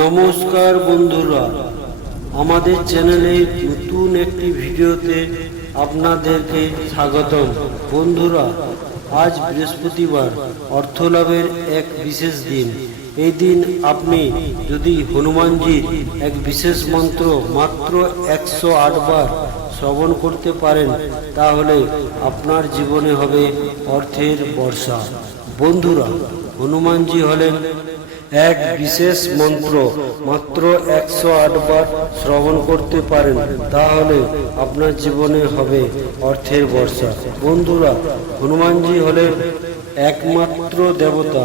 নমস্কার বন্ধুরা। আমাদের চ্যানেলে নতুন একটি ভিডিওতে আপনাদেরকে স্বাগতম। বন্ধুরা, আজ বৃহস্পতিবার অর্থ লাভের এক বিশেষ দিন। এই দিন আপনি যদি হনুমানজির এক বিশেষ মন্ত্র মাত্র একশো বার শ্রবণ করতে পারেন, তাহলে আপনার জীবনে হবে অর্থের বর্ষা। বন্ধুরা হনুমানজি হলেন এক বিশেষ মন্ত্র, মাত্র একশো বার শ্রবণ করতে পারেন, তাহলে আপনার জীবনে হবে অর্থের বর্ষা। বন্ধুরা, হনুমানজি হলেন একমাত্র দেবতা,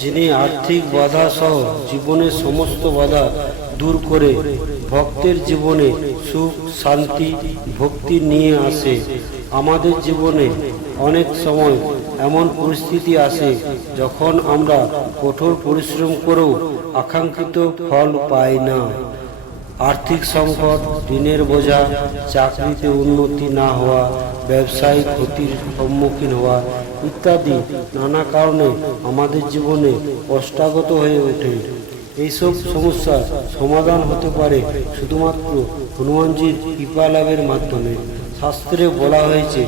যিনি আর্থিক বাধা সহ জীবনের সমস্ত বাধা দূর করে ভক্তের জীবনে সুখ, শান্তি, ভক্তি নিয়ে আসে। আমাদের জীবনে অনেক সময় এমন পরিস্থিতি আসে যখন আমরা কঠোর পরিশ্রম করেও আকাঙ্ক্ষিত ফল পাই না। আর্থিক সংকট ঋণের বোঝা, চাকরিতে উন্নতি না হওয়া, ব্যবসায়িক ক্ষতির সম্মুখীন হওয়া ইত্যাদি নানা কারণে আমাদের জীবনে কষ্টাগত হয়ে ওঠে। এইসব সমস্যার সমাধান হতে পারে শুধুমাত্র হনুমানজির কৃপা লাভের মাধ্যমে। শাস্ত্রে বলা হয়েছে,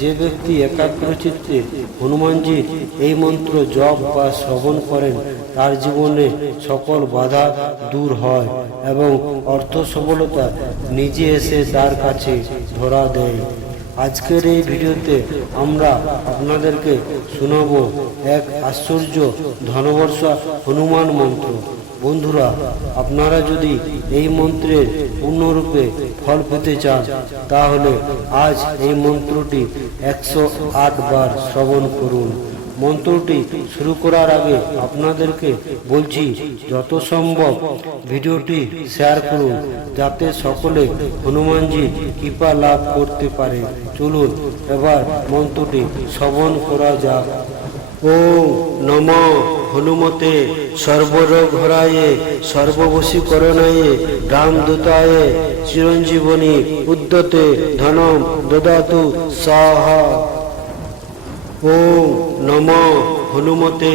যে ব্যক্তি একাগ্রচিত্তে হনুমানজির এই মন্ত্র জপ বা শ্রবণ করেন, তার জীবনে সকল বাধা দূর হয় এবং অর্থ সফলতা নিজে এসে তার কাছে ধরা দেয়। আজকের এই ভিডিওতে আমরা আপনাদেরকে শোনাব এক আশ্চর্য ধনবর্ষা হনুমান মন্ত্র। বন্ধুরা, আপনারা যদি এই মন্ত্রের পূর্ণরূপে ফল পেতে চান, তাহলে আজ এই মন্ত্রটি একশো আট বার শ্রবণ করুন। মন্ত্রটি শুরু করার আগে আপনাদেরকে বলছি, যত সম্ভব ভিডিওটি শেয়ার করুন, যাতে সকলে হনুমানজির কৃপা লাভ করতে পারে। চলুন, এবার মন্ত্রটি শ্রবণ করা যাক। ও নম হনুমতে সর্বরোগ হরায়ে সর্ববশী করণায়ে রামদূতায়ে চিরঞ্জীবনী উদ্যতে ধনম দদাতু সাহা ও নম হনুমতে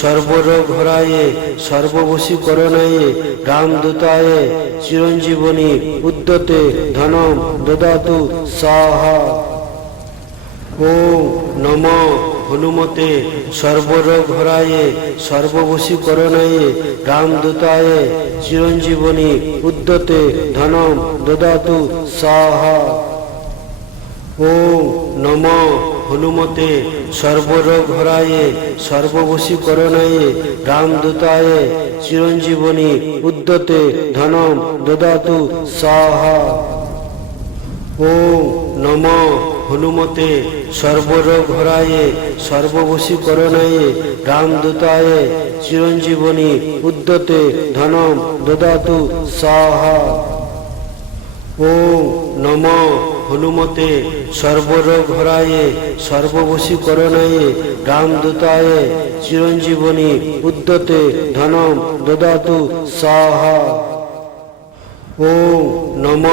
সর্বরোগ হরায়ে সর্ববশী করণায়ে রামদূতায়ে চিরঞ্জীবনী উদ্যতে ধনম দদাতু সাহা ও নম হনুমতে সর্বরোগ হরায়ে সর্ববশী করণায়ে রামদূতায়ে, চিরঞ্জীবনী উদ্যতে ধনম দদাতু সাহা। ও নম হনুমতে সর্বরোগ হরায়ে সর্ববশী করণায়ে রামদূতায়ে, চিরঞ্জীবনী উদ্যতে ধনম দদাতু সাহা। ও নম হনুমতে সর্বরোগ হরায়ে সর্ববশী করণায়ে রামদূতায়ে, চিরঞ্জীবনী উদ্যতে ধনম দদাতু সাহা। ও নম হনুমতে সর্বরোগ হরায়ে সর্ববশী করণায়ে রামদূতায়ে, চিরঞ্জীবনী উদ্যতে ধনম দদাতু সাহা। ও নম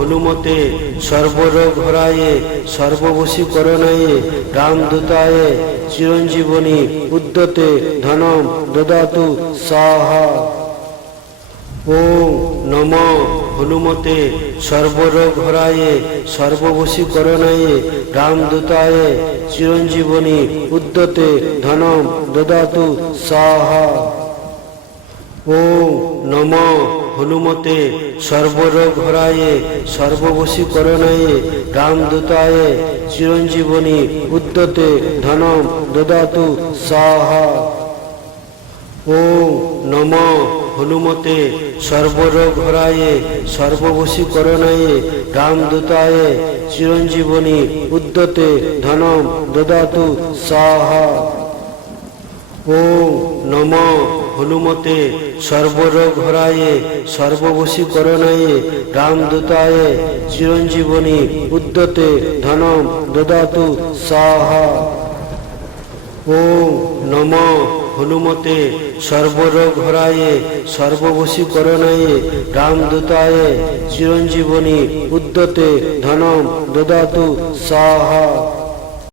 হনুমতে সর্বরোগ হরায়ে সর্ববশী করণায়ে রামদূতায়ে চিরঞ্জীবনী উদ্যতে ধনম দদাতু সাহা। ও নম হনুমতে সর্বরোগ হরায়ে সর্ববশী করণায়ে রামদূতায়ে চিরঞ্জীবনী উদ্যতে ধনম দদাতু সাহা। ও নম হনুমতে সর্বরোগ হরায়ে সর্ববশী করণায়ে রামদূতায়ে, চিরঞ্জীবনী উদ্যতে ধনম দদাতু সাহা ও নম হনুমতে সর্বরোগ হরায়ে সর্ববশী করণায়ে রামদূতায়ে, চিরঞ্জীবনী উদ্যতে ধনম দদাতু সাহা ও নম হনুমতে সর্বরোগ হরায়ে সর্ববশী করণায়ে রামদূতায়ে চিরঞ্জীবনী উদ্যতে ধনম দদাতু সাহা। ও নম হনুমতে সর্বরোগ হরায়ে সর্ববশী করণায়ে রামদূতায়ে চিরঞ্জীবনী উদ্যতে ধনম দদাতু সাহা।